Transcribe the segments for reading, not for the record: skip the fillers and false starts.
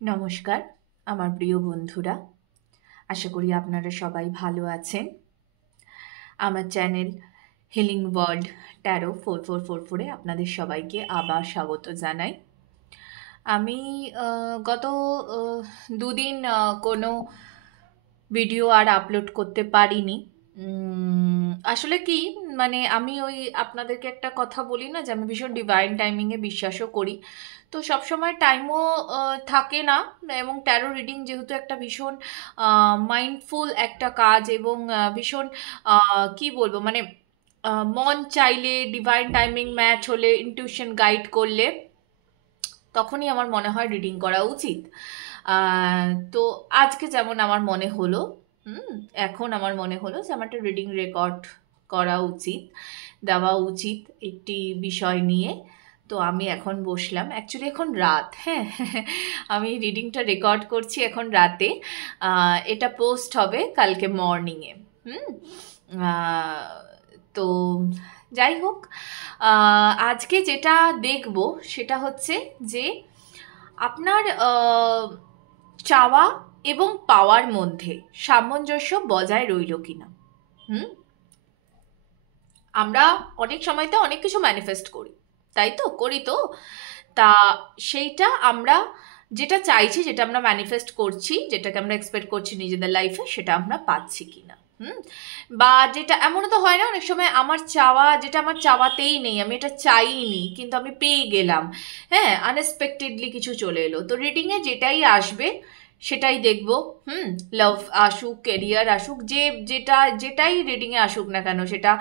নমস্কার আমার প্রিয় বন্ধুরা, আশা করি আপনারা সবাই ভালো আছেন। আমার চ্যানেল হিলিং ওয়ার্ল্ড ট্যারো 4444-এ আপনাদের সবাইকে আবার স্বাগত জানাই। আমি গত দুদিন কোনো ভিডিও আর আপলোড করতে পারিনি। আসলে কি, মানে আমি ওই আপনাদেরকে একটা কথা বলি না যে আমি ভীষণ ডিভাইন টাইমিংয়ে বিশ্বাসও করি। তো সবসময় টাইমও থাকে না, এবং ট্যারো রিডিং যেহেতু একটা ভীষণ মাইন্ডফুল একটা কাজ, এবং ভীষণ কি বলবো, মানে মন চাইলে, ডিভাইন টাইমিং ম্যাচ হলে, ইনটিউশন গাইড করলে তখনই আমার মনে হয় রিডিং করা উচিত। তো আজকে যেমন আমার মনে হলো, এখন আমার মনে হলো যে আমার একটা রিডিং রেকর্ড করা উচিত, দেওয়া উচিত একটি বিষয় নিয়ে। তো আমি এখন বসলাম, অ্যাকচুয়ালি এখন রাত, হ্যাঁ আমি রিডিংটা রেকর্ড করছি এখন রাতে। এটা পোস্ট হবে কালকে মর্নিংয়ে। হুম আহ, তো যাই হোক, আজকে যেটা দেখব সেটা হচ্ছে যে আপনার চাওয়া এবং পাওয়ার মধ্যে সামঞ্জস্য বজায় রইল কিনা। হুম আমরা অনেক সময়তে অনেক কিছু ম্যানিফেস্ট করি, তাই তো করি তো। তা সেইটা আমরা যেটা চাইছি, যেটা আমরা ম্যানিফেস্ট করছি, যেটাকে আমরা এক্সপেক্ট করছি নিজেদের লাইফে, সেটা আমরা পাচ্ছি কিনা। হুম বা যেটা এমনও তো হয় না, অনেক সময় আমার চাওয়া যেটা আমার চাওয়াতেই নেই, আমি এটা চাইনি কিন্তু আমি পেয়ে গেলাম। হ্যাঁ, আনএক্সপেক্টেডলি কিছু চলে এলো। তো রিডিংয়ে যেটাই আসবে সেটাই দেখব। লাভ আসুক, কেরিয়ার আসুক, যেটাই রিডিংয়ে আসুক না কেন, সেটা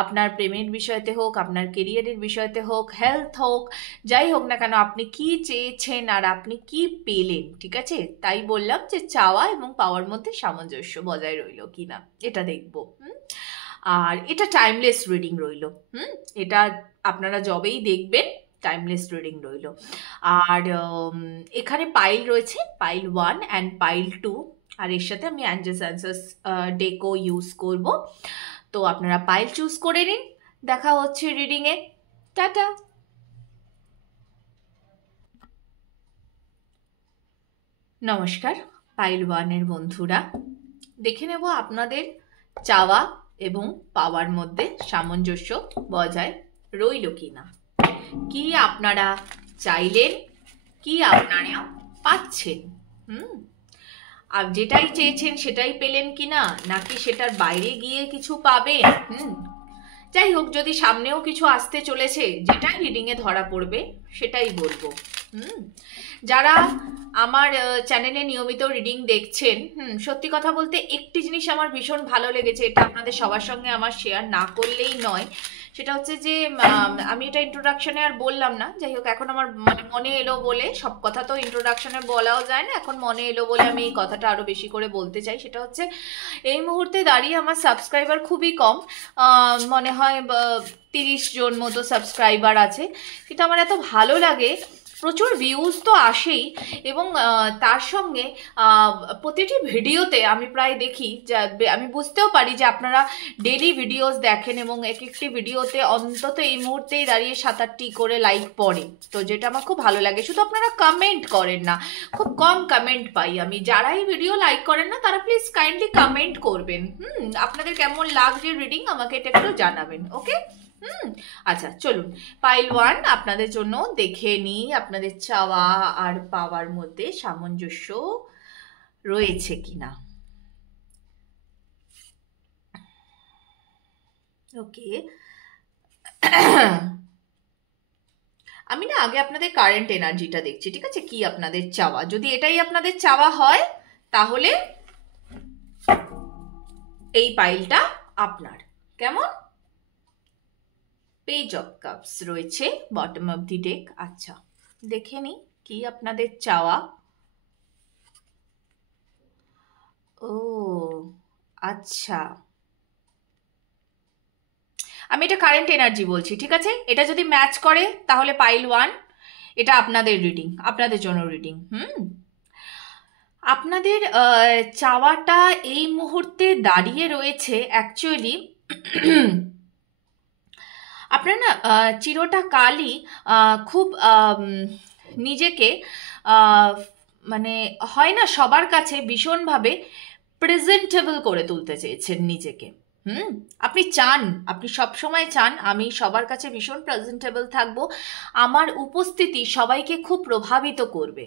আপনার প্রেমের বিষয়তে হোক, আপনার কেরিয়ারের বিষয়তে হোক, হেলথ হোক, যাই হোক না কেন, আপনি কি চেয়েছেন আর আপনি কি পেলেন, ঠিক আছে? তাই বললাম যে চাওয়া এবং পাওয়ার মধ্যে সামঞ্জস্য বজায় রইল কিনা, এটা দেখব। আর এটা টাইমলেস রিডিং রইল। এটা আপনারা যবেই দেখবেন টাইমলেস রিডিং রইল। আর এখানে পাইল রয়েছে, পাইল 1 অ্যান্ড পাইল 2, আর এর সাথে আমি অ্যাঞ্জেলস অ্যান্সার্স ডেকও ইউজ করব। তো আপনারা পাইল চুজ করে নিন। দেখা হচ্ছে রিডিংয়ে। টাটা। নমস্কার পাইল 1-এর বন্ধুরা, দেখে নেব আপনাদের চাওয়া এবং পাওয়ার মধ্যে সামঞ্জস্য বজায় রইল কিনা। কি আপনারা চাইলেন, কি আপনারা পাচ্ছেন। হুম আর যেটাই চেয়েছেন সেটাই পেলেন কিনা, নাকি সেটার বাইরে গিয়ে কিছু পাবেন। যাই হোক, যদি সামনেও কিছু আসতে চলেছে, যেটাই রিডিংয়ে ধরা পড়বে সেটাই বলবো। হুম যারা আমার চ্যানেলে নিয়মিত রিডিং দেখছেন, সত্যি কথা বলতে একটি জিনিস আমার ভীষণ ভালো লেগেছে, এটা আপনাদের সবার সঙ্গে আমার শেয়ার না করলেই নয়। সেটা হচ্ছে যে আমি এটা ইন্ট্রোডাকশনে আর বললাম না, যাই হোক, এখন আমার মানে মনে এলো বলে, সব কথা তো ইন্ট্রোডাকশনে বলাও যায় না, এখন মনে এলো বলে আমি এই কথাটা আরো বেশি করে বলতে চাই। সেটা হচ্ছে এই মুহূর্তে দাঁড়িয়ে আমার সাবস্ক্রাইবার খুবই কম, মনে হয় 30 জন মতো সাবস্ক্রাইবার আছে। কিন্তু আমার এত ভালো লাগে, প্রচুর ভিউজ তো আসেই, এবং তার সঙ্গে প্রতিটি ভিডিওতে আমি প্রায় দেখি, আমি বুঝতেও পারি যে আপনারা ডেলি ভিডিওস দেখেন, এবং এক একটি ভিডিওতে অন্তত এই মুহূর্তেই দাঁড়িয়ে 7-8টি করে লাইক পড়ে। তো যেটা আমার খুব ভালো লাগে, শুধু আপনারা কমেন্ট করেন না, খুব কম কমেন্ট পাই আমি। যারাই ভিডিও লাইক করেন না তারা প্লিজ কাইন্ডলি কমেন্ট করবেন। আপনাদের কেমন লাগছে রিডিং আমাকে এটা একটু জানাবেন, ওকে? আচ্ছা, চলুন পাইল 1 আপনাদের জন্য দেখে নিই আপনাদের চাওয়া আর পাওয়ার মধ্যে সামঞ্জস্য রয়েছে কিনা। ওকে, আমি না আগে আপনাদের কারেন্ট এনার্জিটা দেখছি, ঠিক আছে? কি আপনাদের চাওয়া, যদি এটাই আপনাদের চাওয়া হয় তাহলে এই পাইলটা আপনার। কেমন? পেজ অফ কাপস রয়েছে বটম অফ দি ডেক। আচ্ছা, দেখে নি কি আপনাদের চাওয়া। ও আচ্ছা, আমি এটা কারেন্ট এনার্জি বলছি, ঠিক আছে? এটা যদি ম্যাচ করে তাহলে পাইল 1, এটা আপনাদের রিডিং, আপনাদের জন্য রিডিং। আপনাদের চাওয়াটা এই মুহূর্তে দাঁড়িয়ে রয়েছে অ্যাকচুয়ালি আপনারা না চিরটা কালই খুব নিজেকে মানে হয় না সবার কাছে ভীষণভাবে প্রেজেন্টেবল করে তুলতে চেয়েছেন নিজেকে। আপনি চান, আপনি সব সময় চান আমি সবার কাছে ভীষণ প্রেজেন্টেবল থাকবো, আমার উপস্থিতি সবাইকে খুব প্রভাবিত করবে।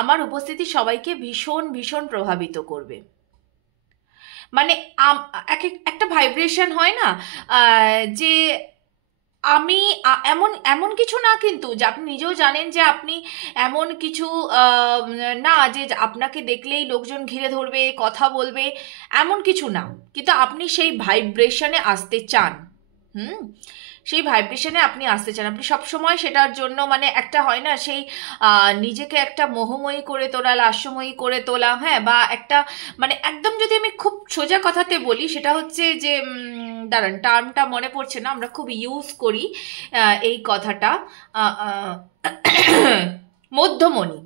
আমার উপস্থিতি সবাইকে ভীষণ ভীষণ প্রভাবিত করবে। মানে একটা ভাইব্রেশন হয় না, যে আমি এমন এমন কিছু না, কিন্তু যে আপনি নিজেও জানেন যে আপনি এমন কিছু না যে আপনাকে দেখলেই লোকজন ঘিরে ধরবে, কথা বলবে, এমন কিছু না, কিন্তু আপনি সেই ভাইব্রেশনে আসতে চান। সেই ভাইব্রেশনে আপনি আসতে চান, আপনি সবসময় সেটার জন্য মানে একটা হয় না সেই নিজেকে একটা মোহময়ী করে তোলা, লাস্যময়ী করে তোলা, হ্যাঁ, বা একটা মানে একদম যদি আমি খুব সোজা কথাতে বলি সেটা হচ্ছে যে দাঁড়ান টার্মটা মনে পড়ছে না, আমরা খুব ইউজ করি এই কথাটা, মধ্যমণি।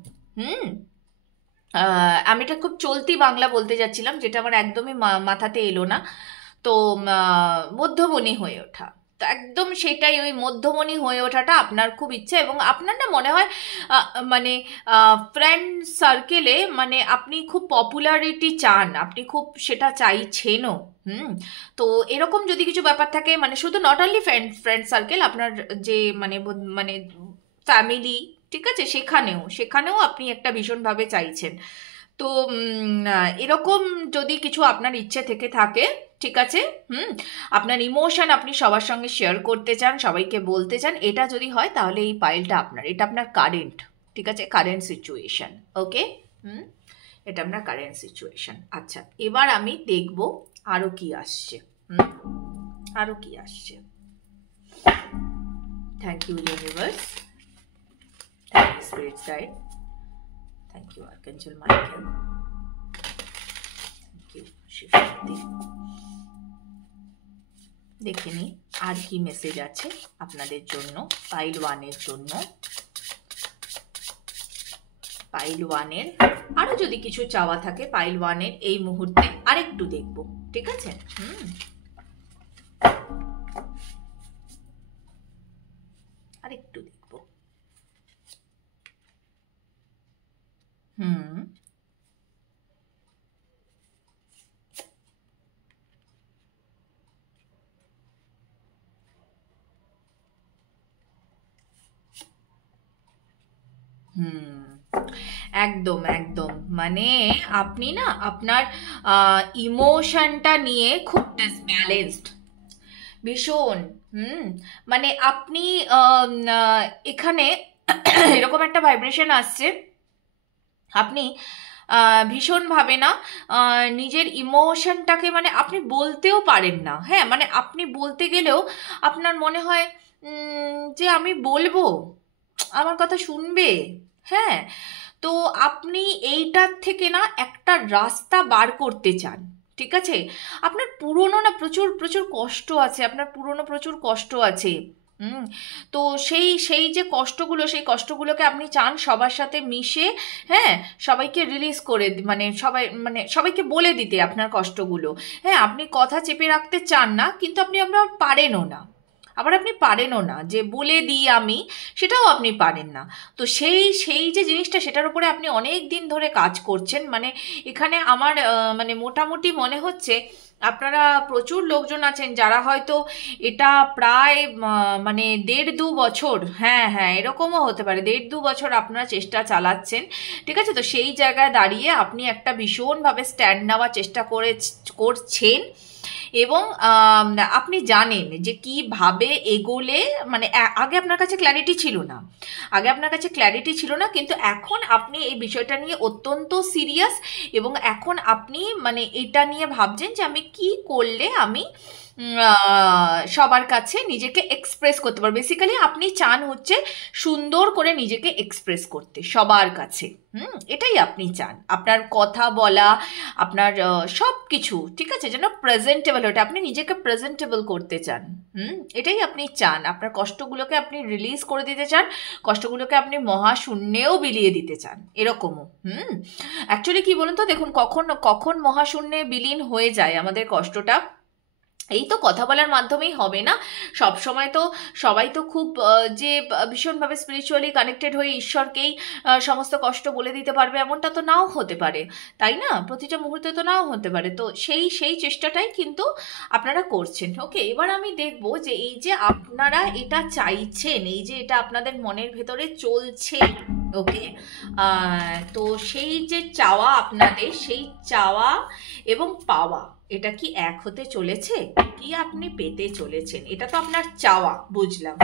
আমি এটা খুব চলতি বাংলা বলতে যাচ্ছিলাম, যেটা আমার একদমই মাথাতে এলো না। তো মধ্যমণি হয়ে ওঠা, তো একদম সেটাই, ওই মধ্যমণি হয়ে ওঠাটা আপনার খুব ইচ্ছা, এবং আপনার না মনে হয় মানে ফ্রেন্ড সার্কেলে মানে আপনি খুব পপুলারিটি চান, আপনি খুব সেটা চাইছেনও। তো এরকম যদি কিছু ব্যাপার থাকে, মানে শুধু নট অনলি ফ্রেন্ড সার্কেল, আপনার যে মানে মানে ফ্যামিলি, ঠিক আছে, সেখানেও আপনি একটা ভীষণভাবে চাইছেন। তো এরকম যদি কিছু আপনার ইচ্ছে থেকে থাকে, ঠিক আছে, আপনার ইমোশন আপনি সবার সঙ্গে শেয়ার করতে চান, সবাইকে বলতে চান, এটা যদি হয় তাহলে এই পাইলটা আপনার, এটা আপনার কারেন্ট, ঠিক আছে, কারেন্ট সিচুয়েশন। ওকে, এটা আপনার কারেন্ট সিচুয়েশন। আচ্ছা, এবার আমি দেখব আরো কি আসছে, আরো কি আসছে। Thank you universe, thank you spirit guide, thank you archangel Michael, thank you Shivshakti. দেখে নিই আর কি মেসেজ আছে আপনাদের জন্য, পাইল ওয়ানের জন্য। পাইল ওয়ানের আরো যদি কিছু চাওয়া থাকে পাইল ওয়ানের এই মুহূর্তে আরেকটু দেখব, ঠিক আছে। আরেকটু দেখব। একদম একদম, মানে আপনি না আপনার ইমোশনটা নিয়ে খুব ডিসব্যালেন্সড, ভীষণ। মানে আপনি এখানে এরকম একটা ভাইব্রেশন আসছে, আপনি ভীষণভাবে না নিজের ইমোশনটাকে মানে আপনি বলতেও পারেন না, হ্যাঁ, মানে আপনি বলতে গেলেও আপনার মনে হয় যে আমি বলবো, আমার কথা শুনবে, হ্যাঁ। তো আপনি এইটার থেকে না একটা রাস্তা বার করতে চান, ঠিক আছে। আপনার পুরনো না প্রচুর প্রচুর কষ্ট আছে, আপনার পুরনো প্রচুর কষ্ট আছে। তো সেই যে কষ্টগুলো, সেই কষ্টগুলোকে আপনি চান সবার সাথে মিশে, হ্যাঁ, সবাইকে রিলিজ করে, মানে সবাইকে বলে দিতে আপনার কষ্টগুলো, হ্যাঁ। আপনি কথা চেপে রাখতে চান না, কিন্তু আপনি আপনার পারেনও না, আবার আপনি পারেনও না যে বলে দিই আমি, সেটাও আপনি পারেন না। তো সেই যে জিনিসটা, সেটার উপরে আপনি অনেক দিন ধরে কাজ করছেন। মানে এখানে আমার মানে মোটামুটি মনে হচ্ছে আপনারা প্রচুর লোকজন আছেন যারা হয়তো এটা প্রায় মানে 1.5-2 বছর, হ্যাঁ হ্যাঁ এরকমও হতে পারে, 1.5-2 বছর আপনারা চেষ্টা চালাচ্ছেন, ঠিক আছে। তো সেই জায়গায় দাঁড়িয়ে আপনি একটা ভীষণভাবে স্ট্যান্ড নেওয়ার চেষ্টা করছেন, এবং আপনি জানেন যে কিভাবে এগোলে, মানে আগে আপনার কাছে ক্ল্যারিটি ছিল না, কিন্তু এখন আপনি এই বিষয়টা নিয়ে অত্যন্ত সিরিয়াস, এবং এখন আপনি মানে এটা নিয়ে ভাবছেন যে আমি কি করলে আমি সবার কাছে নিজেকে এক্সপ্রেস করতে পারবো। বেসিক্যালি আপনি চান হচ্ছে সুন্দর করে নিজেকে এক্সপ্রেস করতে সবার কাছে, এটাই আপনি চান, আপনার কথা বলা, আপনার সব কিছু, ঠিক আছে, যেন প্রেজেন্টেবল ওটা, আপনি নিজেকে প্রেজেন্টেবল করতে চান, এটাই আপনি চান। আপনার কষ্টগুলোকে আপনি রিলিজ করে দিতে চান, কষ্টগুলোকে আপনি মহাশূন্যেও বিলিয়ে দিতে চান, এরকমও। অ্যাকচুয়ালি কি বলুন তো, দেখুন কখন মহাশূন্যে বিলীন হয়ে যায় আমাদের কষ্টটা, এই তো কথা বলার মাধ্যমেই হবে না, সব সময় তো সবাই তো খুব যে ভীষণভাবে স্পিরিচুয়ালি কানেক্টেড হয়ে ঈশ্বরকেই সমস্ত কষ্ট বলে দিতে পারবে এমনটা তো নাও হতে পারে, তাই না? প্রতিটা মুহূর্তে তো নাও হতে পারে। তো সেই সেই চেষ্টাটাই কিন্তু আপনারা করছেন। ওকে, এবার আমি দেখব যে এই যে আপনারা এটা চাইছেন, এই যে এটা আপনাদের মনের ভেতরে চলছে, ওকে, তো সেই যে চাওয়া আপনাদের, সেই চাওয়া এবং পাওয়া, এটা কি এক হতে চলেছে? কি আপনি পেতে চলেছেন? এটা তো আপনার চাওয়া, বুঝলাম।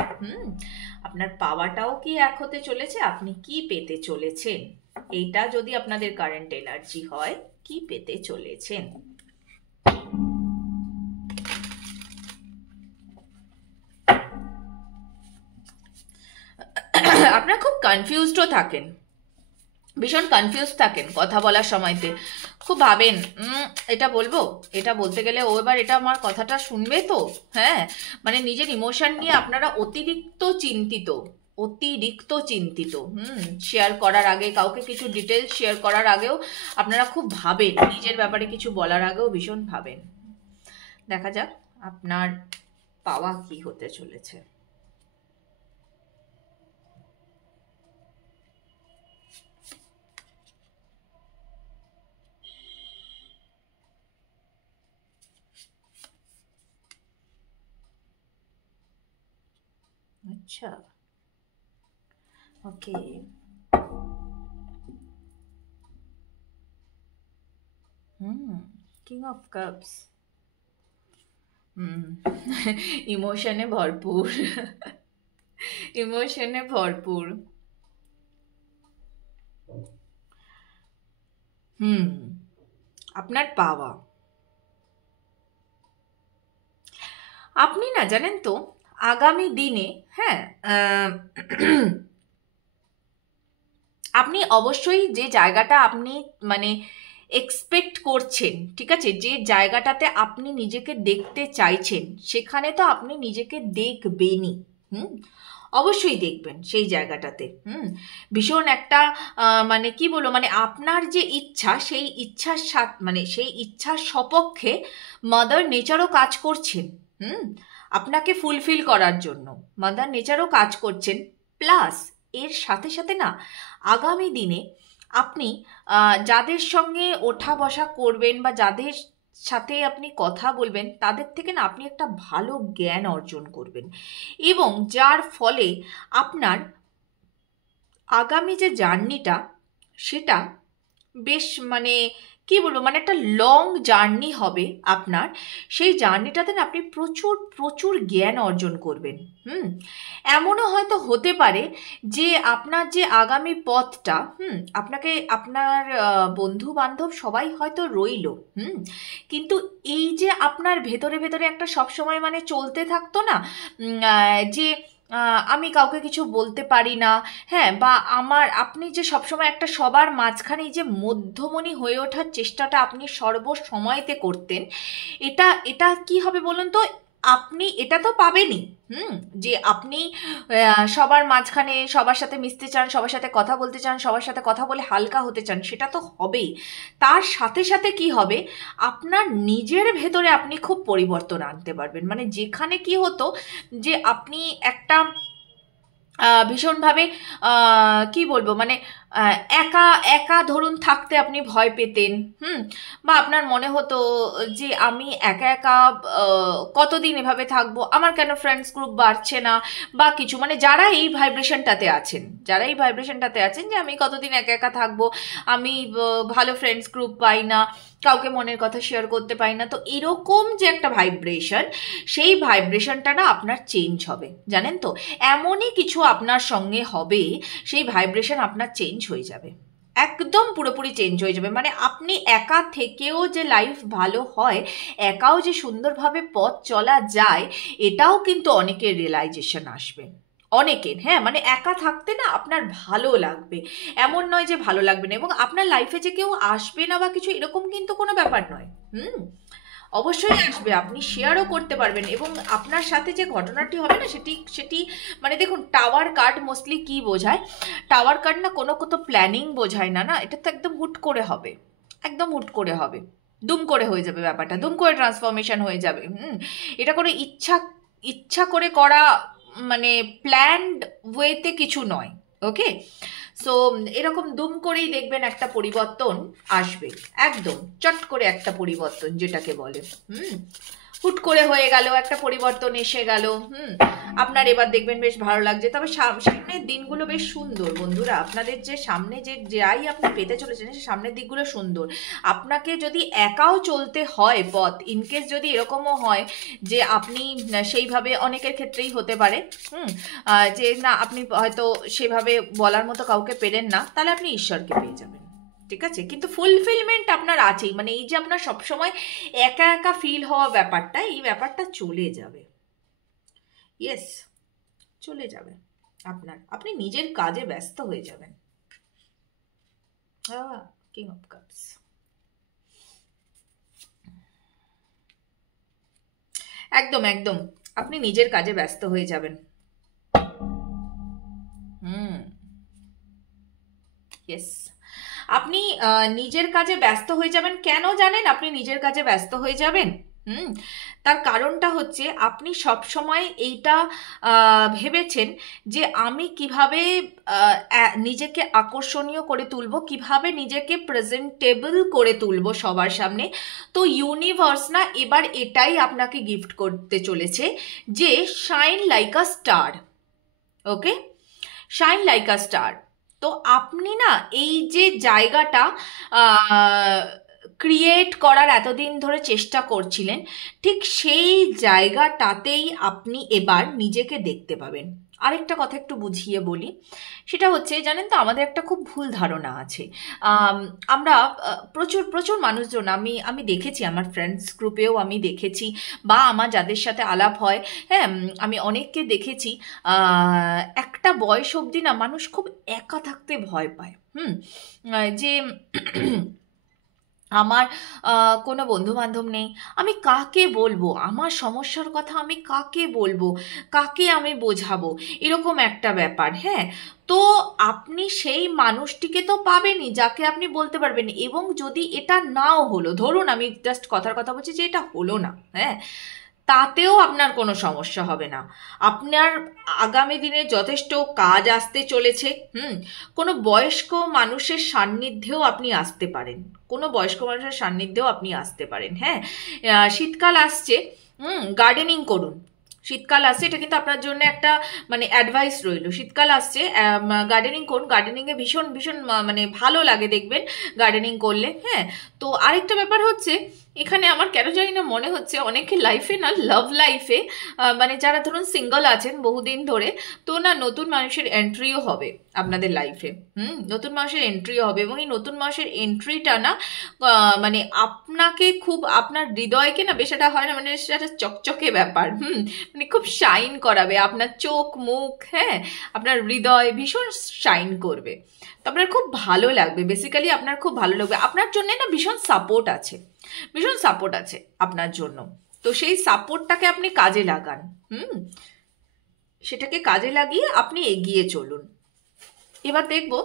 আপনার পাওয়াটাও কি এক হতে চলেছে? আপনি কি পেতে চলেছেন? এইটা যদি আপনাদের কারেন্ট এনার্জি হয়, কি পেতে চলেছেন? আপনারা খুব কনফিউজডও থাকেন, ভীষণ কনফিউজ থাকেন কথা বলার সময়তে, খুব ভাবেন এটা বলবো, এটা বলতে গেলে ও এবার এটা আমার কথাটা শুনবে তো, হ্যাঁ, মানে নিজের ইমোশন নিয়ে আপনারা অতিরিক্ত চিন্তিত, অতিরিক্ত চিন্তিত। শেয়ার করার আগে, কাউকে কিছু ডিটেলস শেয়ার করার আগেও আপনারা খুব ভাবেন, নিজের ব্যাপারে কিছু বলার আগেও ভীষণ ভাবেন। দেখা যাক আপনার পাওয়া কি হতে চলেছে। আচ্ছা, ওকে, কিং অফ কাপস, ইমোশনে ভরপুর, ইমোশনে ভরপুর। আপনার পাওয়া, আপনি না জানেন তো আগামী দিনে, হ্যাঁ, আপনি অবশ্যই যে জায়গাটা আপনি মানে এক্সপেক্ট করছেন, ঠিক আছে, যে জায়গাটাতে আপনি নিজেকে দেখতে চাইছেন, সেখানে তো আপনি নিজেকে দেখবেনই। অবশ্যই দেখবেন সেই জায়গাটাতে। ভীষণ একটা মানে কি বলবো, মানে আপনার যে ইচ্ছা, সেই ইচ্ছার সাথে, মানে সেই ইচ্ছার সপক্ষে মাদার নেচারও কাজ করছেন। আপনাকে ফুলফিল করার জন্য মাদার নেচারও কাজ করছেন। প্লাস এর সাথে সাথে না আগামী দিনে আপনি যাদের সঙ্গে ওঠা বসা করবেন বা যাদের সাথে আপনি কথা বলবেন, তাদের থেকে না আপনি একটা ভালো জ্ঞান অর্জন করবেন, এবং যার ফলে আপনার আগামী যে জার্নিটা, সেটা বেশ মানে কি বলবো, মানে একটা লং জার্নি হবে আপনার। সেই জার্নিটাতে না আপনি প্রচুর প্রচুর জ্ঞান অর্জন করবেন। এমনও হয়তো হতে পারে যে আপনার যে আগামী পথটা, আপনাকে আপনার বন্ধু বান্ধব সবাই হয়তো রইলো, কিন্তু এই যে আপনার ভেতরে ভেতরে একটা সবসময় মানে চলতে থাকতো না, যে আমি কাউকে কিছু বলতে পারি না, হ্যাঁ, বা আপনি যে সবসময় একটা সবার মাঝখানে যে মধ্যমণি হয়ে ওঠার চেষ্টাটা আপনি সর্বসময়তে করতেন, এটা এটা কি হবে বলুন তো? আপনি এটা তো পাবেনই, যে আপনি সবার মাঝখানে সবার সাথে মিশতে চান, সবার সাথে কথা বলতে চান, সবার সাথে কথা বলে হালকা হতে চান, সেটা তো হবেই। তার সাথে সাথে কি হবে, আপনার নিজের ভেতরে আপনি খুব পরিবর্তন আনতে পারবেন। মানে যেখানে কি হতো যে আপনি একটা ভীষণভাবে কি বলবো, মানে একা একা ধরুন থাকতে আপনি ভয় পেতেন, বা আপনার মনে হতো যে আমি একা একা কতদিন এভাবে থাকবো, আমার কেন ফ্রেন্ডস গ্রুপ বাড়ছে না বা কিছু, মানে যারা এই ভাইব্রেশনটাতে আছেন, যারা এই ভাইব্রেশনটাতে আছেন যে আমি কতদিন একা একা থাকবো, আমি ভালো ফ্রেন্ডস গ্রুপ পাই না, কাউকে মনের কথা শেয়ার করতে পারি না, তো এরকম যে একটা ভাইব্রেশন, সেই ভাইব্রেশনটা না আপনার চেঞ্জ হবে, জানেন তো? এমনই কিছু আপনার সঙ্গে হবে, সেই ভাইব্রেশন আপনার চেঞ্জ হয়ে যাবে, একদম পুরোপুরি চেঞ্জ হয়ে যাবে। মানে আপনি একা থেকেও যে লাইফ ভালো হয়, একাও যে সুন্দরভাবে পথ চলা যায়, এটাও কিন্তু অনেকের রিয়েলাইজেশন আসবে, অনেকের, হ্যাঁ, মানে একা থাকতে না আপনার ভালো লাগবে, এমন নয় যে ভালো লাগবে না, এবং আপনার লাইফে যে কেউ আসবে না বা কিছু এরকম কিন্তু কোনো ব্যাপার নয়। অবশ্যই আসবে, আপনি শেয়ারও করতে পারবেন, এবং আপনার সাথে যে ঘটনাটি হবে না সেটি সেটি মানে দেখুন, টাওয়ার কার্ড মোস্টলি কি বোঝায়, টাওয়ার কার্ড না কোনো প্ল্যানিং বোঝায় না, না, এটা তো একদম হুট করে হবে, একদম হুট করে হবে, দুম করে হয়ে যাবে ব্যাপারটা, দুম করে ট্রান্সফরমেশন হয়ে যাবে। এটা করে ইচ্ছা করে করা, মানে প্ল্যান্ড ওয়েতে কিছু নয়। ওকে, সো এরকম দুম করেই দেখবেন একটা পরিবর্তন আসবে, একদম চট করে একটা পরিবর্তন যেটাকে বলে। হুট করে হয়ে গেল, একটা পরিবর্তন এসে গেল। আপনার এবার দেখবেন বেশ ভালো লাগছে। তবে সামনের দিনগুলো বেশ সুন্দর বন্ধুরা, আপনাদের যে সামনে যে যাই আপনি পেতে চলেছেন সে সামনের দিকগুলো সুন্দর। আপনাকে যদি একাও চলতে হয় পথ, ইনকেস যদি এরকমও হয় যে আপনি সেইভাবে, অনেকের ক্ষেত্রেই হতে পারে যে না আপনি হয়তো সেভাবে বলার মতো কাউকে পেলেন না, তাহলে আপনি ঈশ্বরকে পেয়ে যাবেন। ঠিক আছে, কিন্তু ফুলফিলমেন্ট আপনার আছেই, মানে এই যে আপনার সবসময় একা একা ফিল হওয়া ব্যাপারটা, এই ব্যাপারটা চলে যাবে। ইয়েস, চলে যাবে আপনার, আপনি নিজের কাজে ব্যস্ত হয়ে যাবেন। কিং অফ কাপস, একদম একদম আপনি নিজের কাজে ব্যস্ত হয়ে যাবেন। ইয়েস, আপনি নিজের কাজে ব্যস্ত হয়ে যাবেন। কেন জানেন আপনি নিজের কাজে ব্যস্ত হয়ে যাবেন? তার কারণটা হচ্ছে আপনি সব সময় এইটা ভেবেছেন যে আমি কিভাবে নিজেকে আকর্ষণীয় করে তুলবো, কিভাবে নিজেকে প্রেজেন্টেবল করে তুলবো সবার সামনে। তো ইউনিভার্স না এবার এটাই আপনাকে গিফট করতে চলেছে যে শাইন লাইক আ স্টার। ওকে, শাইন লাইক আ স্টার। তো আপনি না এই যে জায়গাটা ক্রিয়েট করার এতদিন ধরে চেষ্টা করছিলেন, ঠিক সেই জায়গাটাতেই আপনি এবার নিজেকে দেখতে পাবেন। আরেকটা কথা একটু বুঝিয়ে বলি, সেটা হচ্ছে জানেন তো আমাদের একটা খুব ভুল ধারণা আছে। আমরা প্রচুর প্রচুর মানুষজন আমি দেখেছি, আমার ফ্রেন্ডস গ্রুপেও আমি দেখেছি, বা আমার যাদের সাথে আলাপ হয়, হ্যাঁ আমি অনেককে দেখেছি একটা বয়স অবধি না মানুষ খুব একা থাকতে ভয় পায়। যে আমার কোনো বন্ধু বান্ধব নেই, আমি কাকে বলবো আমার সমস্যার কথা, আমি কাকে বলবো, কাকে আমি বোঝাবো, এরকম একটা ব্যাপার। হ্যাঁ, তো আপনি সেই মানুষটিকে তো পাবেনই যাকে আপনি বলতে পারবেন। এবং যদি এটা নাও হলো, ধরুন আমি জাস্ট কথার কথা বলছি যে এটা হলো না, হ্যাঁ, তাতেও আপনার কোনো সমস্যা হবে না। আপনার আগামী দিনে যথেষ্ট কাজ আসতে চলেছে। কোনো বয়স্ক মানুষের সান্নিধ্যেও আপনি আসতে পারেন, কোনো বয়স্ক মানুষের সান্নিধ্যেও আপনি আসতে পারেন। হ্যাঁ, শীতকাল আসছে, গার্ডেনিং করুন। শীতকাল আসছে, এটা কিন্তু আপনার জন্য একটা মানে অ্যাডভাইস রইল। শীতকাল আসছে, গার্ডেনিং করুন। গার্ডেনিংয়ে ভীষণ ভীষণ মানে ভালো লাগে দেখবেন গার্ডেনিং করলে। হ্যাঁ, তো আরেকটা ব্যাপার হচ্ছে, এখানে আমার কেন জানি না মনে হচ্ছে অনেকের লাইফে না, লাভ লাইফে মানে যারা ধরুন সিঙ্গল আছেন বহুদিন ধরে, তো না নতুন মানুষের এন্ট্রিও হবে আপনাদের লাইফে। নতুন মানুষের এন্ট্রিও হবে, এবং এই নতুন মানুষের এন্ট্রিটা না মানে আপনাকে খুব, আপনার হৃদয়কে না বেশ, এটা হয় না মানে সেটা চকচকে ব্যাপার, মানে খুব শাইন করাবে আপনার চোখ মুখ, হ্যাঁ আপনার হৃদয় ভীষণ শাইন করবে। তো আপনার খুব ভালো লাগবে, বেসিক্যালি আপনার খুব ভালো লাগবে। আপনার জন্য না ভীষণ সাপোর্ট আছে, ভীষণ সাপোর্ট আছে আপনার জন্য। তো সেই সাপোর্টটাকে আপনি কাজে লাগান, সেটাকে কাজে লাগিয়ে আপনি এগিয়ে চলুন। এবার দেখবো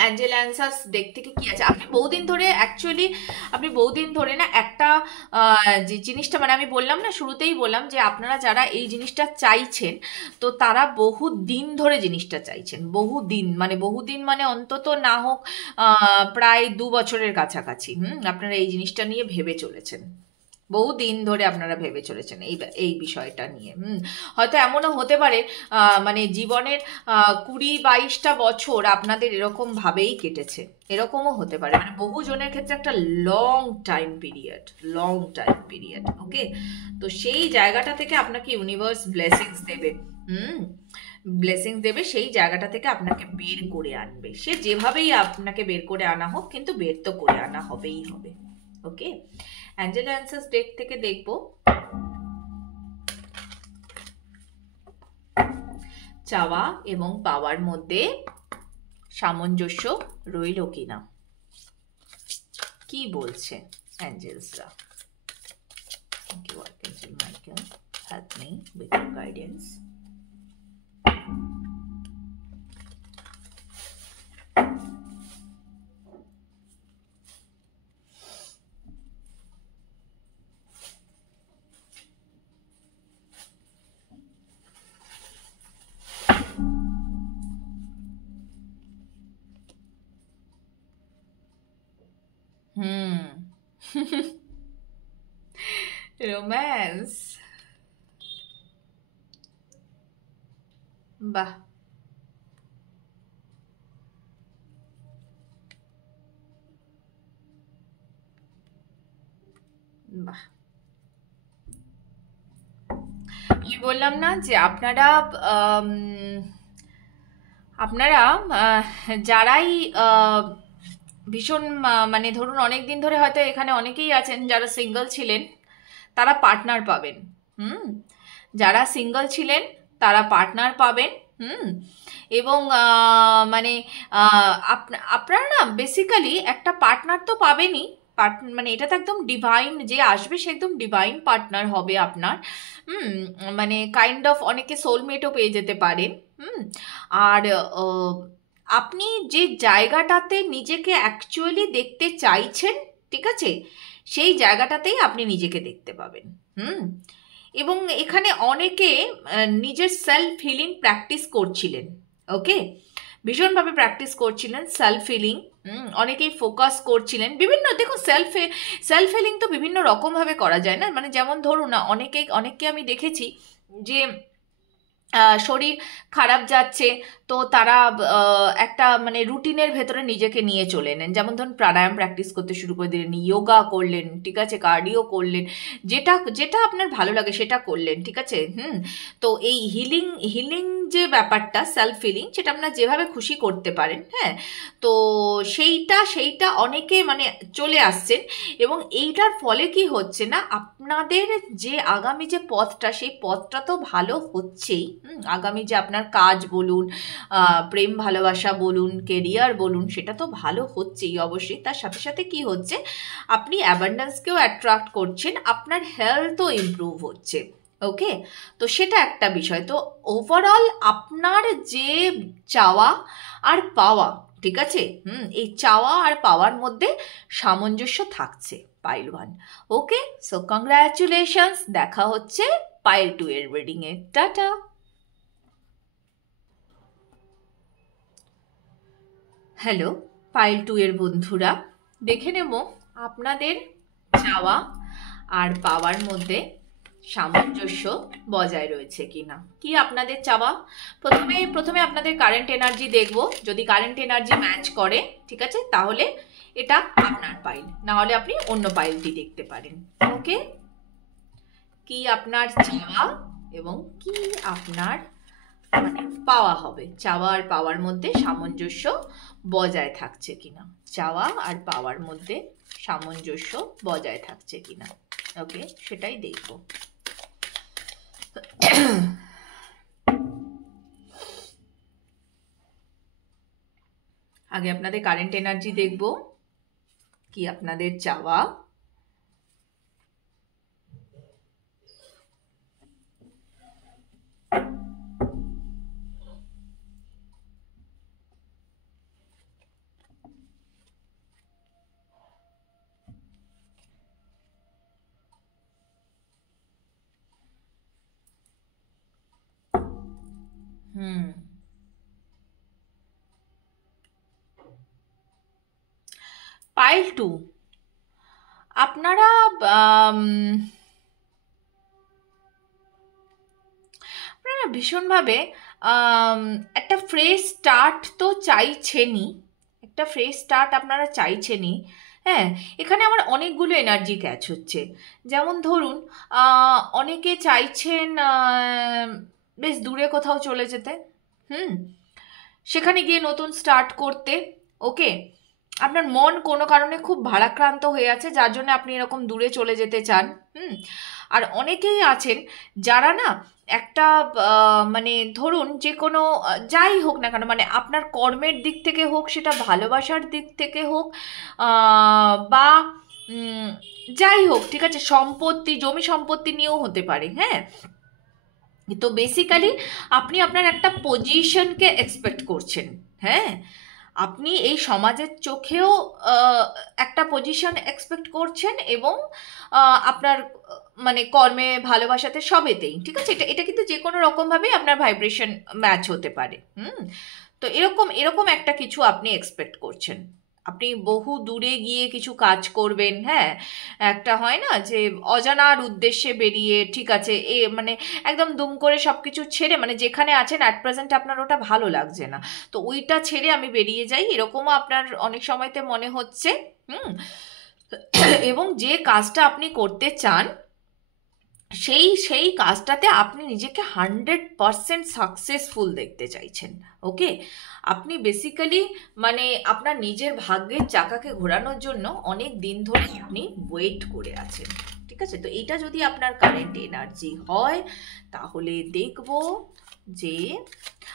অ্যাঞ্জেল অ্যান্সার্স ডেক থেকে কি আছে। আপনি বহুদিন ধরে অ্যাকচুয়ালি আপনি বহুদিন ধরে না একটা যে জিনিসটা, মানে আমি বললাম না শুরুতেই বললাম যে আপনারা যারা এই জিনিসটা চাইছেন, তো তারা বহু দিন ধরে জিনিসটা চাইছেন, বহুদিন মানে অন্তত না হোক প্রায় 2 বছরের কাছাকাছি আপনারা এই জিনিসটা নিয়ে ভেবে চলেছেন, বহুদিন ধরে আপনারা ভেবে চলেছেন এই বিষয়টা নিয়ে। হয়তো এমনও হতে পারে মানে জীবনের 20-22টা বছর আপনাদের এরকম ভাবেই কেটেছে, এরকমও হতে পারে, মানে বহু জনের ক্ষেত্রে একটা লং টাইম পিরিয়ড। ওকে, তো সেই জায়গাটা থেকে আপনাকে ইউনিভার্স ব্লেসিংস দেবে, ব্লেসিংস দেবে, সেই জায়গাটা থেকে আপনাকে বের করে আনবে। সে যেভাবেই আপনাকে বের করে আনা হোক, কিন্তু বের তো করে আনা হবেই হবে। ওকে, অ্যাঞ্জেল অ্যান্সার্স ডেক থেকে দেখব চাওয়া এবং পাওয়ার মধ্যে সামঞ্জস্য রইল কিনা, কি বলছে অ্যাঞ্জেলসরা। Thank you archangel Michael, help me with your guidance. হুম। রোম্যান্স। বাহ। বাহ। আমি বললাম না যে আপনারা আম, আপনারা আহ, যারাই ভীষণ মানে ধরুন অনেক দিন ধরে হয়তো এখানে অনেকেই আছেন যারা সিঙ্গেল ছিলেন, তারা পার্টনার পাবেন। হুম। যারা সিঙ্গেল ছিলেন তারা পার্টনার পাবেন। হুম। এবং মানে আপনারা না বেসিক্যালি একটা পার্টনার তো পাবেনই। মানে এটা তো একদম ডিভাইন, যে আসবে সে একদম ডিভাইন পার্টনার হবে আপনার। হুম। মানে কাইন্ড অফ অনেকে সোলমেটও পেয়ে যেতে পারেন। হুম। আর আহ, আপনি যে জায়গাটাতে নিজেকে অ্যাকচুয়ালি দেখতে চাইছেন, ঠিক আছে, সেই জায়গাটাতেই আপনি নিজেকে দেখতে পাবেন। হুম। এবং এখানে অনেকে নিজের সেলফ হিলিং প্র্যাকটিস করছিলেন। ওকে। ভীষণভাবে প্র্যাকটিস করছিলেন সেলফ হিলিং। অনেকেই ফোকাস করছিলেন বিভিন্ন, দেখুন সেলফ হিলিং তো বিভিন্ন রকমভাবে করা যায় না, মানে যেমন ধরুন না অনেককে আমি দেখেছি যে শরীর খারাপ যাচ্ছে, তো তারা একটা মানে রুটিনের ভেতরে নিজেকে নিয়ে চলে নেন, যেমন ধরুন প্রাণায়াম প্র্যাকটিস করতে শুরু করে দিলেন, যোগা করলেন, ঠিক আছে, কার্ডিও করলেন, যেটা যেটা আপনার ভালো লাগে সেটা করলেন, ঠিক আছে। হুম। তো এই হিলিং হিলিং যে ব্যাপারটা সেলফ হিলিং, সেটা আপনার যেভাবে খুশি করতে পারেন। হ্যাঁ। তো সেইটা অনেকে মানে চলে আসছেন। এবং এইটার ফলে কি হচ্ছে না, আপনাদের যে আগামী যে পথটা, সেই পথটা তো ভালো হচ্ছেই। আগামী যে আপনার কাজ বলুন, প্রেম ভালোবাসা বলুন, কেরিয়ার বলুন, সেটা তো ভালো হচ্ছেই অবশ্যই। তার সাথে সাথে কি হচ্ছে, আপনি অ্যাবান্ডেন্সকেও অ্যাট্রাক্ট করছেন, আপনার হেলথও ইমপ্রুভ হচ্ছে। ওকে। তো সেটা একটা বিষয়। তো ওভারঅল আপনার যে চাওয়া আর পাওয়া, ঠিক আছে, এই চাওয়া আর পাওয়ার মধ্যে সামঞ্জস্য থাকছে পাইল ওয়ান। ওকে। সো কংগ্রাচুলেশনস, দেখা হচ্ছে পাইল 2 এর reading a. Tata. Hello pile 2 এর বন্ধুরা, দেখে নেব আপনাদের চাওয়া আর পাওয়ার মধ্যে সামঞ্জস্য বজায় রয়েছে কিনা। কি আপনাদের চাওয়া, প্রথমে প্রথমে আপনাদের কারেন্ট এনার্জি দেখব। যদি কারেন্ট এনার্জি ম্যাচ করে, ঠিক আছে, তাহলে এটা আপনার পাইল, না হলে আপনি অন্য পাইলটি দেখতে পারেন। ওকে। কি আপনার চাওয়া এবং কি আপনার মানে পাওয়া হবে, চাওয়া আর পাওয়ার মধ্যে সামঞ্জস্য বজায় থাকছে কিনা, চাওয়া আর পাওয়ার মধ্যে সামঞ্জস্য বজায় থাকছে কিনা। ওকে, সেটাই দেখব। আগে আপনাদের কারেন্ট এনার্জি দেখব, কি আপনাদের চাওয়া। হুম। পাইল 2, আপনারা আপনারা ভীষণভাবে একটা ফ্রেশ স্টার্ট তো চাইছেনই, একটা ফ্রেশ স্টার্ট আপনারা চাইছেনই। হ্যাঁ। এখানে আমার অনেকগুলো এনার্জি ক্যাচ হচ্ছে। যেমন ধরুন অনেকে চাইছেন বেশ দূরে কোথাও চলে যেতে। হুম। সেখানে গিয়ে নতুন স্টার্ট করতে। ওকে। আপনার মন কোনো কারণে খুব ভারাক্রান্ত হয়ে আছে, যার জন্য আপনি এরকম দূরে চলে যেতে চান। হুম। আর অনেকেই আছেন যারা না একটা মানে ধরুন যে কোনো যাই হোক না কেন, মানে আপনার কর্মের দিক থেকে হোক, সেটা ভালোবাসার দিক থেকে হোক, বা যাই হোক, ঠিক আছে, সম্পত্তি, জমি সম্পত্তি নিয়েও হতে পারে। হ্যাঁ। তো বেসিক্যালি আপনি আপনার একটা পজিশনকে এক্সপেক্ট করছেন। হ্যাঁ। আপনি এই সমাজের চোখেও একটা পজিশন এক্সপেক্ট করছেন, এবং আপনার মানে কর্মে, ভালোবাসাতে, সবেতেই, ঠিক আছে। এটা এটা কিন্তু যে কোনো রকমভাবেই আপনার ভাইব্রেশন ম্যাচ হতে পারে। তো এরকম এরকম একটা কিছু আপনি এক্সপেক্ট করছেন। আপনি বহু দূরে গিয়ে কিছু কাজ করবেন, হ্যাঁ, একটা হয় না যে অজানার উদ্দেশ্যে বেরিয়ে, ঠিক আছে, মানে একদম দুম করে সবকিছু ছেড়ে, মানে যেখানে আছেন অ্যাট প্রেজেন্ট আপনার ওটা ভালো লাগছে না, তো ওইটা ছেড়ে আমি বেরিয়ে যাই, এরকমও আপনার অনেক সময়তে মনে হচ্ছে। হুম। এবং যে কাজটা আপনি করতে চান সেই সেই কাজটাতে আপনি নিজেকে 100% সাকসেসফুল দেখতে চাইছেন। ওকে, আপনি বেসিক্যালি মানে আপনার নিজের ভাগ্যের চাকাকে ঘোরানোর জন্য অনেক দিন ধরে আপনি ওয়েট করে আছেন। ঠিক আছে, তো এটা যদি আপনার কারেন্ট এনার্জি হয় তাহলে দেখব যে,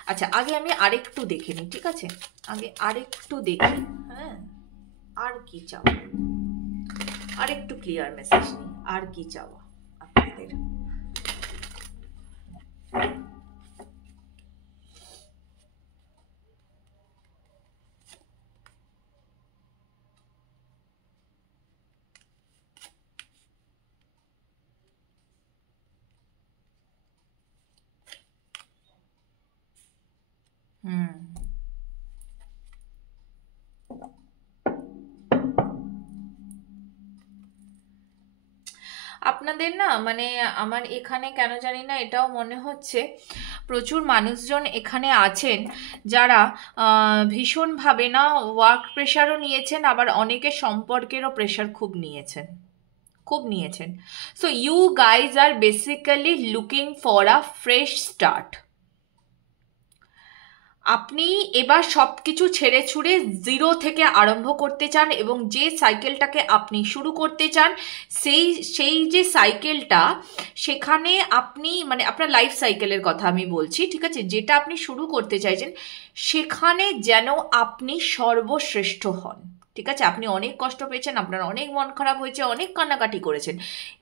আচ্ছা আগে আমি আরেকটু দেখে নিই, ঠিক আছে, আগে আরেকটু দেখি। হ্যাঁ, আর কি চাওয়া, আরেকটু ক্লিয়ার মেসেজ নিই, আর কি চাওয়া আপনাদের। হুম, আপনাদের না মানে আমার এখানে কেন জানি না এটাও মনে হচ্ছে প্রচুর মানুষজন এখানে আছেন যারা ভীষণভাবে না ওয়ার্ক প্রেশারও নিয়েছেন, আবার অনেকে সম্পর্কেরও প্রেশার খুব নিয়েছেন, খুব নিয়েছেন। So you guys are basically looking for a fresh start. আপনি এবার সব কিছু ছেড়ে ছুড়ে জিরো থেকে আরম্ভ করতে চান, এবং যে সাইকেলটাকে আপনি শুরু করতে চান সেই সেই যে সাইকেলটা, সেখানে আপনি মানে আপনার লাইফ সাইকেলের কথা আমি বলছি, ঠিক আছে, যেটা আপনি শুরু করতে চাইছেন সেখানে যেন আপনি সর্বশ্রেষ্ঠ হন। ঠিক আছে, আপনি অনেক কষ্ট পেয়েছেন, আপনার অনেক মন খারাপ হয়েছে, অনেক কান্নাকাটি করেছেন,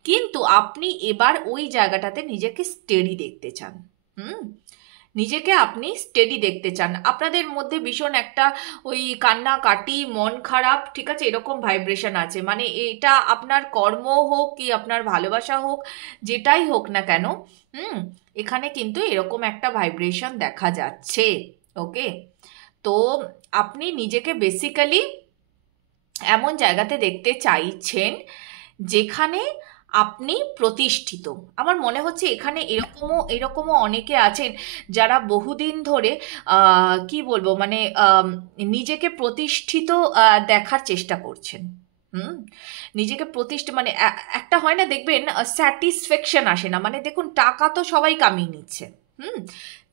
কিন্তু আপনি এবার ওই জায়গাটাতে নিজেকে স্টেডি দেখতে চান। হুম, নিজেকে আপনি স্টেডি দেখতে চান। আপনাদের মধ্যে ভীষণ একটা ওই কান্নাকাটি, মন খারাপ, ঠিক আছে, এরকম ভাইব্রেশন আছে, মানে এটা আপনার কর্ম হোক কি আপনার ভালোবাসা হোক, যেটাই হোক না কেন, হুম, এখানে কিন্তু এরকম একটা ভাইব্রেশন দেখা যাচ্ছে। ওকে, তো আপনি নিজেকে বেসিক্যালি এমন জায়গাতে দেখতে চাইছেন যেখানে আপনি প্রতিষ্ঠিত। আমার মনে হচ্ছে এখানে এরকমও অনেকে আছেন যারা বহুদিন ধরে কি বলবো মানে নিজেকে প্রতিষ্ঠিত দেখার চেষ্টা করছেন। হুম, নিজেকে প্রতিষ্ঠা মানে একটা হয় না, দেখবেন স্যাটিসফ্যাকশন আসে না, মানে দেখুন টাকা তো সবাই কামিয়ে নিচ্ছে, হুম,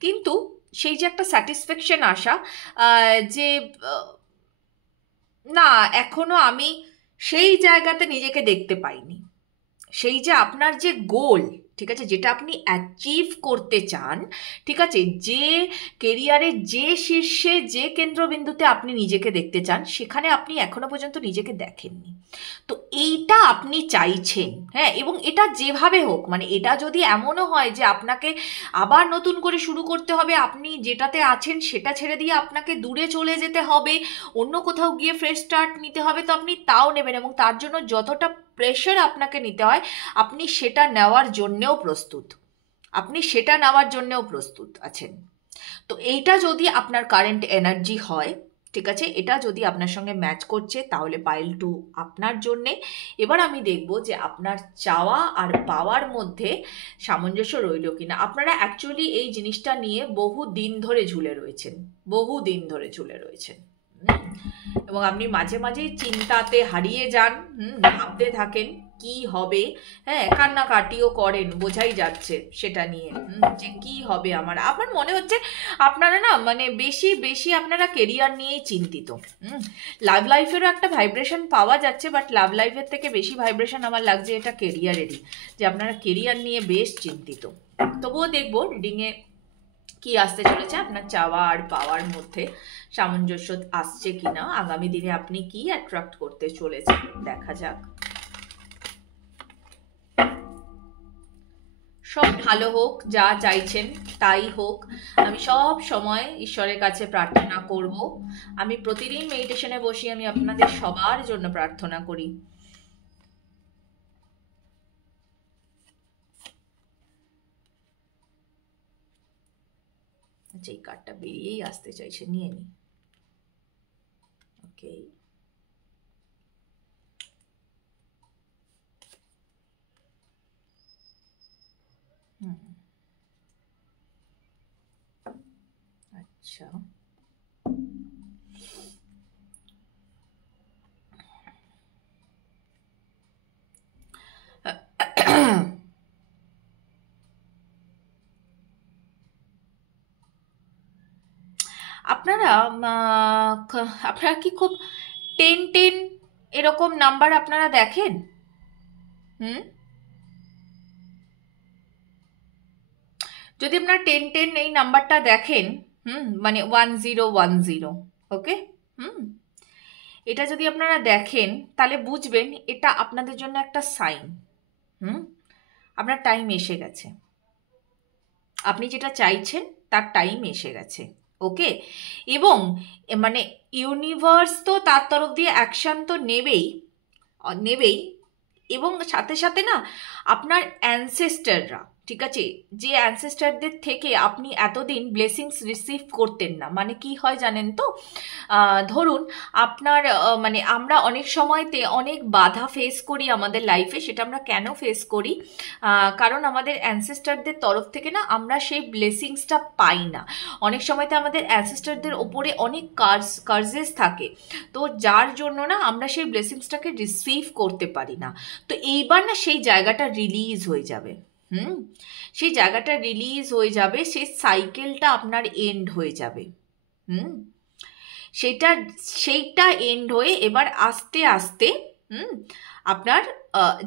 কিন্তু সেই যে একটা স্যাটিসফ্যাকশন আসা, যে না, এখনো আমি সেই জায়গাতে নিজেকে দেখতে পাইনি, সেই যে আপনার যে গোল, ঠিক আছে, যেটা আপনি অ্যাচিভ করতে চান, ঠিক আছে, যে কেরিয়ারের যে শীর্ষে যে কেন্দ্রবিন্দুতে আপনি নিজেকে দেখতে চান সেখানে আপনি এখনো পর্যন্ত নিজেকে দেখেননি। তো এইটা আপনি চাইছেন, হ্যাঁ, এবং এটা যেভাবে হোক, মানে এটা যদি এমনও হয় যে আপনাকে আবার নতুন করে শুরু করতে হবে, আপনি যেটাতে আছেন সেটা ছেড়ে দিয়ে আপনাকে দূরে চলে যেতে হবে, অন্য কোথাও গিয়ে ফ্রেশ স্টার্ট নিতে হবে, তো আপনি তাও নেবেন, এবং তার জন্য যতটা প্রেশার আপনাকে নিতে হয় আপনি সেটা নেওয়ার জন্যেও প্রস্তুত, আপনি সেটা নেওয়ার জন্যেও প্রস্তুত আছেন। তো এইটা যদি আপনার কারেন্ট এনার্জি হয়, ঠিক আছে, এটা যদি আপনার সঙ্গে ম্যাচ করছে তাহলে পাইল টু আপনার জন্যে। এবার আমি দেখব যে আপনার চাওয়া আর পাওয়ার মধ্যে সামঞ্জস্য রইল কিনা। আপনারা অ্যাকচুয়ালি এই জিনিসটা নিয়ে বহু দিন ধরে ঝুলে রয়েছেন, বহু দিন ধরে ঝুলে রয়েছেন। এবং আপনি মাঝে মাঝে চিন্তাতে হারিয়ে যান, ভাবতে থাকেন কি হবে, হ্যাঁ, কান্নাকাটিও করেন, বোঝাই যাচ্ছে সেটা নিয়ে, যে কি হবে আমার। আমার মনে হচ্ছে আপনারা না মানে বেশি বেশি আপনারা কেরিয়ার নিয়েই চিন্তিত। লাভ লাইফেরও একটা ভাইব্রেশন পাওয়া যাচ্ছে, বাট লাভ লাইফের থেকে বেশি ভাইব্রেশন আমার লাগছে এটা কেরিয়ারেরই, যে আপনারা কেরিয়ার নিয়ে বেশ চিন্তিত। তবুও দেখবো রিডিংয়ে কি আসতে চলেছে, আপনার চাওয়া আর পাওয়ার মধ্যে সামঞ্জস্য আসছে কিনা, আগামী দিনে আপনি কি অ্যাট্রাক্ট করতে চলেছেন, দেখা যাক। সব ভালো হোক, যা চাইছেন তাই হোক, আমি সব সময় ঈশ্বরের কাছে প্রার্থনা করব। আমি প্রতিদিন মেডিটেশনে বসি, আমি আপনাদের সবার জন্য প্রার্থনা করি। আচ্ছা, এই কার্ডটা বেরিয়েই আসতে চাইছে, নিয়ে নি। ওকে, আচ্ছা, আপনারা আপনারা কি খুব 10-10 এরকম নাম্বার আপনারা দেখেন? হুম, যদি আপনারা 10-10 এই নাম্বারটা দেখেন, মানে 1010, ওকে, হুম, এটা যদি আপনারা দেখেন তাহলে বুঝবেন এটা আপনাদের জন্য একটা সাইন। হুম, আপনার টাইম এসে গেছে, আপনি যেটা চাইছেন তার টাইম এসে গেছে, ওকে। এবং মানে ইউনিভার্স তো তার তরফ দিয়ে অ্যাকশন তো নেবেই নেবেই, এবং সাথে সাথে না আপনার অ্যানসেস্টাররা, ঠিক আছে, যে অ্যানসেস্টারদের থেকে আপনি এতদিন ব্লেসিংস রিসিভ করতেন না, মানে কি হয় জানেন তো, ধরুন আপনার মানে আমরা অনেক সময়তে অনেক বাধা ফেস করি আমাদের লাইফে, সেটা আমরা কেন ফেস করি, কারণ আমাদের অ্যানসেস্টারদের তরফ থেকে না আমরা সেই ব্লেসিংসটা পাই না। অনেক সময়তে আমাদের অ্যানসেস্টারদের ওপরে অনেক কার্জেস থাকে, তো যার জন্য না আমরা সেই ব্লেসিংসটাকে রিসিভ করতে পারি না। তো এইবার না সেই জায়গাটা রিলিজ হয়ে যাবে। হুম, সেই জায়গাটা রিলিজ হয়ে যাবে, সেই সাইকেলটা আপনার এন্ড হয়ে যাবে। হুম, সেটা সেইটা এন্ড হয়ে এবার আস্তে আস্তে হুম আপনার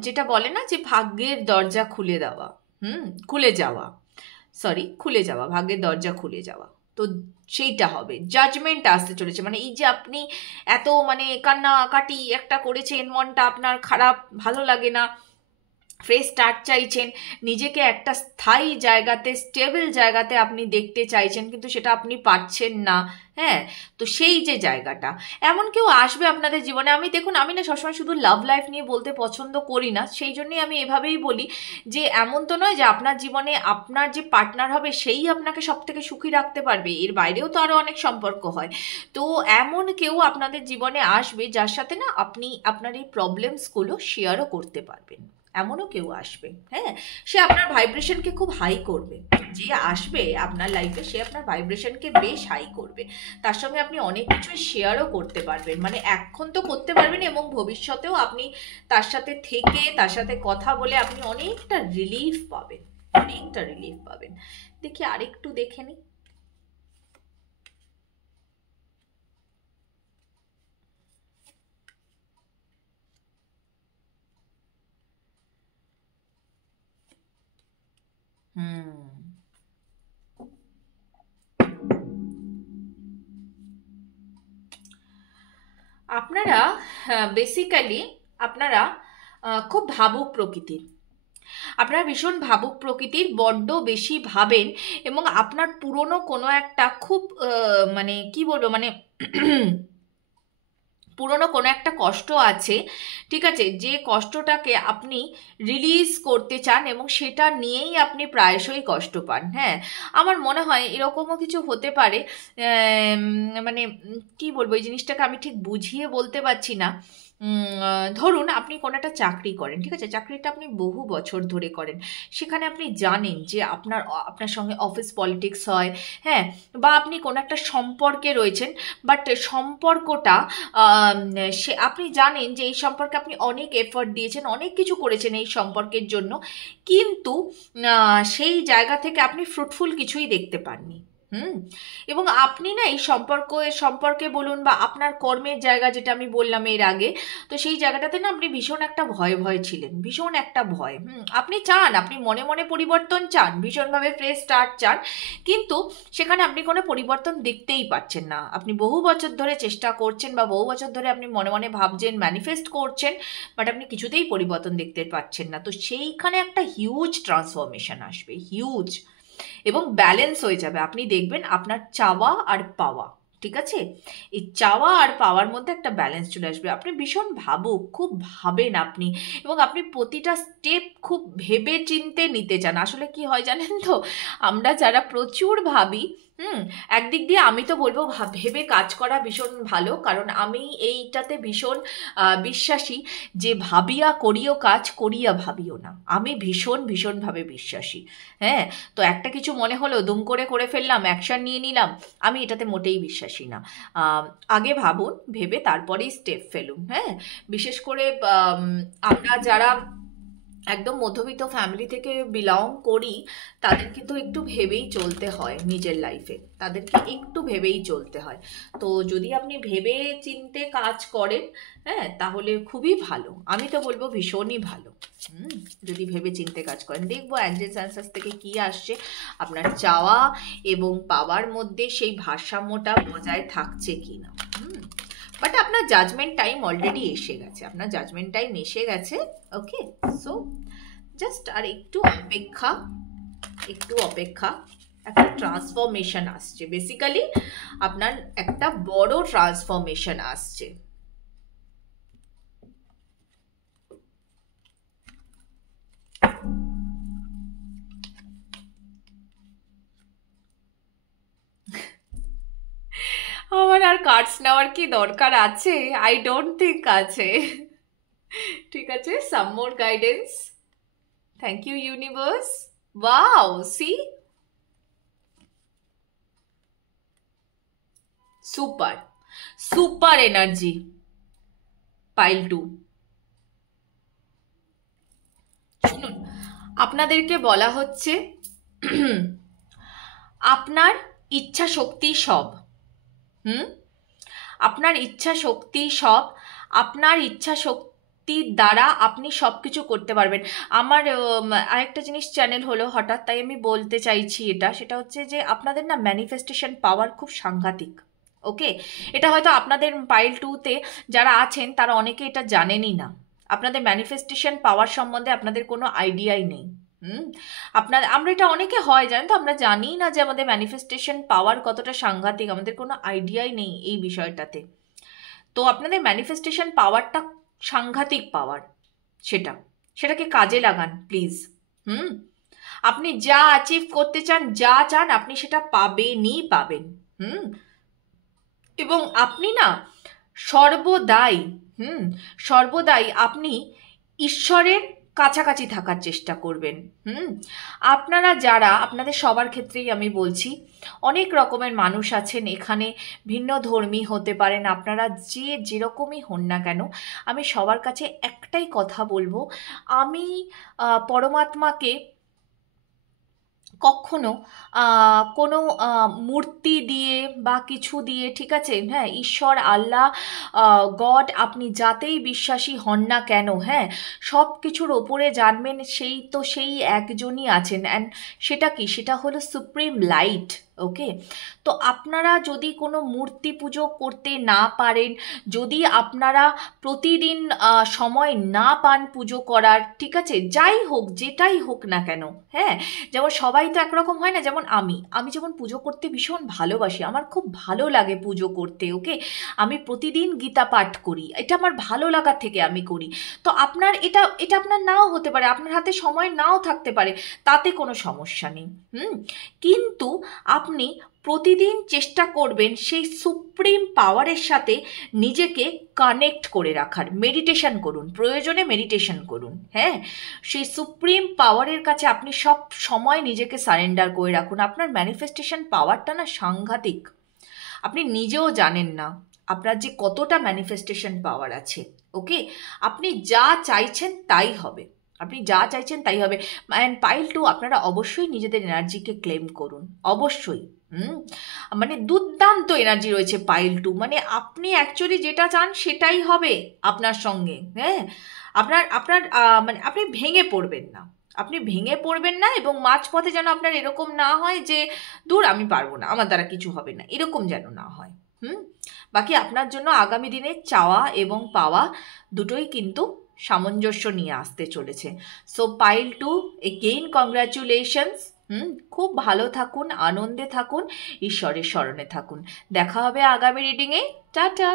যেটা বলে না যে ভাগ্যের দরজা খুলে দেওয়া, খুলে যাওয়া, সরি খুলে যাওয়া, ভাগ্যের দরজা খুলে যাওয়া, তো সেইটা হবে, জাজমেন্ট আসতে চলেছে। মানে এই যে আপনি এত মানে কান্নাকাটি একটা করেছেন, মনটা আপনার খারাপ, ভালো লাগে না, ফ্রেশ স্টার্ট চাইছেন, নিজেকে একটা স্থায়ী জায়গাতে, স্টেবল জায়গাতে আপনি দেখতে চাইছেন, কিন্তু সেটা আপনি পাচ্ছেন না। হ্যাঁ, তো সেই যে জায়গাটা, এমন কেউ আসবে আপনাদের জীবনে। আমি দেখুন, আমি না সবসময় শুধু লাভ লাইফ নিয়ে বলতে পছন্দ করি না, সেই জন্যই আমি এভাবেই বলি যে এমন তো নয় যে আপনার জীবনে আপনার যে পার্টনার হবে সেই আপনাকে সব থেকে সুখী রাখতে পারবে, এর বাইরেও তো আরও অনেক সম্পর্ক হয়। তো এমন কেউ আপনাদের জীবনে আসবে যার সাথে না আপনি আপনার এই প্রবলেমসগুলো শেয়ারও করতে পারবেন, এমনও কেউ আসবে। হ্যাঁ, সে আপনার ভাইব্রেশনকে খুব হাই করবে, যে আসবে আপনার লাইফে সে আপনার ভাইব্রেশনকে বেশ হাই করবে, তার সঙ্গে আপনি অনেক কিছু শেয়ারও করতে পারবেন, মানে এখন তো করতে পারবেন এবং ভবিষ্যতেও আপনি তার সাথে থেকে তার সাথে কথা বলে আপনি অনেকটা রিলিফ পাবেন, অনেকটা রিলিফ পাবেন। দেখি আরেকটু দেখে নিই। হুম, আপনারা বেসিক্যালি আপনারা খুব ভাবুক প্রকৃতির, আপনারা ভীষণ ভাবুক প্রকৃতির, বড্ড বেশি ভাবেন, এবং আপনার পুরনো কোনো একটা খুব মানে কি বলবো, মানে পুরনো কোনো একটা কষ্ট আছে, ঠিক আছে, যে কষ্টটাকে আপনি রিলিজ করতে চান এবং সেটা নিয়েই আপনি প্রায়শই কষ্ট পান। হ্যাঁ, আমার মনে হয় এরকমও কিছু হতে পারে, মানে কি বলবো, এই জিনিসটাকে আমি ঠিক বুঝিয়ে বলতে পারছি না। ধরুন আপনি কোনো একটা চাকরি করেন, ঠিক আছে, চাকরিটা আপনি বহু বছর ধরে করেন, সেখানে আপনি জানেন যে আপনার সঙ্গে অফিস পলিটিক্স হয়, হ্যাঁ, বা আপনি কোনো একটা সম্পর্কে রয়েছেন, বাট সম্পর্কটা আম, সে আপনি জানেন যে এই সম্পর্কে আপনি অনেক এফর্ট দিয়েছেন, অনেক কিছু করেছেন এই সম্পর্কের জন্য, কিন্তু সেই জায়গা থেকে আপনি ফ্রুটফুল কিছুই দেখতে পাননি। হুম, এবং আপনি না এই সম্পর্কে বলুন বা আপনার কর্মের জায়গা, যেটা আমি বললাম এর আগে, তো সেই জায়গাটাতে না আপনি ভীষণ একটা ভয় ভয় ছিলেন, ভীষণ একটা ভয়। আপনি চান, আপনি মনে মনে পরিবর্তন চান, ভীষণভাবে ফ্রেশ স্টার্ট চান, কিন্তু সেখানে আপনি কোনো পরিবর্তন দেখতেই পাচ্ছেন না। আপনি বহু বছর ধরে চেষ্টা করছেন বা বহু বছর ধরে আপনি মনে মনে ভাবছেন, ম্যানিফেস্ট করছেন, বাট আপনি কিছুতেই পরিবর্তন দেখতে পাচ্ছেন না। তো সেইখানে একটা হিউজ ট্রান্সফরমেশন আসবে, হিউজ, এবং ব্যালেন্স হয়ে যাবে। আপনি দেখবেন আপনার চাওয়া আর পাওয়া, ঠিক আছে, এই চাওয়া আর পাওয়ার মধ্যে একটা ব্যালেন্স চলে আসবে। আপনি ভীষণ ভাবুক, খুব ভাবেন আপনি, এবং আপনি প্রতিটা স্টেপ খুব ভেবে চিনতে নিতে চান। আসলে কি হয় জানেন তো, আমরা যারা প্রচুর ভাবি একদিক দিয়ে আমি তো বলবো ভেবে কাজ করা ভীষণ ভালো, কারণ আমি এইটাতে ভীষণ বিশ্বাসী যে ভাবিয়া করিও কাজ, করিয়া ভাবিও না। আমি ভীষণভাবে বিশ্বাসী। হ্যাঁ, তো একটা কিছু মনে হলো দুম করে ফেললাম, অ্যাকশন নিয়ে নিলাম, আমি এটাতে মোটেই বিশ্বাসী না। আগে ভাবুন, ভেবে তারপরেই স্টেপ ফেলুন। হ্যাঁ, বিশেষ করে আমরা যারা একদম মধ্যবিত্ত ফ্যামিলি থেকে বিলং করি, তাদের কিন্তু একটু ভেবেই চলতে হয় নিজের লাইফে, তাদেরকে একটু ভেবেই চলতে হয়। তো যদি আপনি ভেবে চিন্তে কাজ করেন, হ্যাঁ, তাহলে খুবই ভালো। আমি তো বলবো ভীষণই ভালো। যদি ভেবে চিন্তে কাজ করেন, দেখবো অ্যাঞ্জেলস অ্যান্সার্স থেকে কি আসছে, আপনার চাওয়া এবং পাওয়ার মধ্যে সেই ভারসাম্যটা বজায় থাকছে কিনা। বাট আপনার জাজমেন্ট টাইম অলরেডি এসে গেছে, আপনার জাজমেন্ট টাইম এসে গেছে। ওকে, সো জাস্ট আর একটু অপেক্ষা, একটা ট্রান্সফরমেশন আসছে, বেসিক্যালি আপনার একটা বড় ট্রান্সফরমেশন আসছে। আমার আর কার্ডস নেওয়ার কি দরকার আছে? আই ডোন্ট থিঙ্ক আছে। ঠিক আছে, some more guidance. Thank you universe. Wow, see, super energy পাইল 2। শুনুন, আপনাদেরকে বলা হচ্ছে আপনার ইচ্ছা শক্তি সব, আপনার ইচ্ছা শক্তি সব, আপনার ইচ্ছা শক্তির দ্বারা আপনি সব কিছু করতে পারবেন। আমার আরেকটা জিনিস চ্যানেল হলো হঠাৎ, তাই আমি বলতে চাইছি সেটা হচ্ছে যে আপনাদের না ম্যানিফেস্টেশন পাওয়ার খুব সাংঘাতিক। ওকে, এটা হয়তো আপনাদের পাইল 2-তে যারা আছেন তারা অনেকে এটা জানেনই না। আপনাদের ম্যানিফেস্টেশন পাওয়ার সম্বন্ধে আপনাদের কোনো আইডিয়াই নেই। আমরা এটা অনেকে হয় জানেন তো, আমরা জানি না যে আমাদের ম্যানিফেস্টেশন পাওয়ার কতটা সাংঘাতিক, আমাদের কোনো আইডিয়াই নেই এই বিষয়টাতে। তো আপনাদের ম্যানিফেস্টেশন পাওয়ারটা সাংঘাতিক পাওয়ার, সেটাকে কাজে লাগান প্লিজ। আপনি যা অ্যাচিভ করতে চান, যা চান, আপনি সেটা পাবেন। এবং আপনি না সর্বদাই আপনি ঈশ্বরের কাছাকাছি থাকার চেষ্টা করবেন। আপনারা যারা, আপনাদের সবার ক্ষেত্রেই আমি বলছি, অনেক রকমের মানুষ আছেন এখানে, ভিন্ন ধর্মী হতে পারেন, আপনারা যেরকমই হন না কেন, আমি সবার কাছে একটাই কথা বলবো, আমি পরমাত্মাকে কখনো কোনো মূর্তি দিয়ে বা কিছু দিয়ে, ঠিক আছে, হ্যাঁ, ঈশ্বর, আল্লাহ, গড, আপনি যাতেই বিশ্বাসী হন না কেন, হ্যাঁ, সব কিছুর ওপরে জানবেন সেই একজনই আছেন। অ্যান্ড সেটা হলো সুপ্রিম লাইট। ওকে, তো আপনারা যদি কোনো মূর্তি পুজো করতে না পারেন, যদি আপনারা প্রতিদিন সময় না পান পুজো করার, ঠিক আছে, যাই হোক, যেটাই হোক না কেন, হ্যাঁ, যেমন সবাই তো একরকম হয় না, যেমন আমি যেমন পুজো করতে ভীষণ ভালোবাসি, আমার খুব ভালো লাগে পুজো করতে। ওকে, আমি প্রতিদিন গীতা পাঠ করি, এটা আমার ভালো লাগার থেকে আমি করি। তো আপনার এটা আপনার নাও হতে পারে, আপনার হাতে সময় নাও থাকতে পারে, তাতে কোনো সমস্যা নেই। কিন্তু আপনি প্রতিদিন চেষ্টা করবেন সেই সুপ্রিম পাওয়ারের সাথে নিজেকে কানেক্ট করে রাখার। মেডিটেশন করুন, প্রয়োজনে মেডিটেশন করুন। হ্যাঁ, সেই সুপ্রিম পাওয়ারের কাছে আপনি সব সময় নিজেকে সারেন্ডার করে রাখুন। আপনার ম্যানিফেস্টেশন পাওয়ারটা না সাংঘাতিক, আপনি নিজেও জানেন না আপনার যে কতটা ম্যানিফেস্টেশন পাওয়ার আছে। ওকে, আপনি যা চাইছেন তাই হবে, অ্যান্ড পাইল 2, আপনারা অবশ্যই নিজেদের এনার্জিকে ক্লেম করুন, অবশ্যই। মানে দুর্দান্ত এনার্জি রয়েছে পাইল 2, মানে আপনি অ্যাকচুয়ালি যেটা চান সেটাই হবে আপনার সঙ্গে। হ্যাঁ, আপনার মানে আপনি ভেঙে পড়বেন না, এবং মাঝপথে যেন আপনার এরকম না হয় যে দূর, আমি পারবো না, আমার দ্বারা কিছু হবে না, এরকম যেন না হয়। বাকি আপনার জন্য আগামী দিনে চাওয়া এবং পাওয়া দুটোই কিন্তু সামঞ্জস্য নিয়ে আসতে চলেছে। So pile 2, again congratulations. খুব ভালো থাকুন, আনন্দে থাকুন, ঈশ্বরের শরণে থাকুন। দেখা হবে আগামী রিডিংয়ে। টাটা।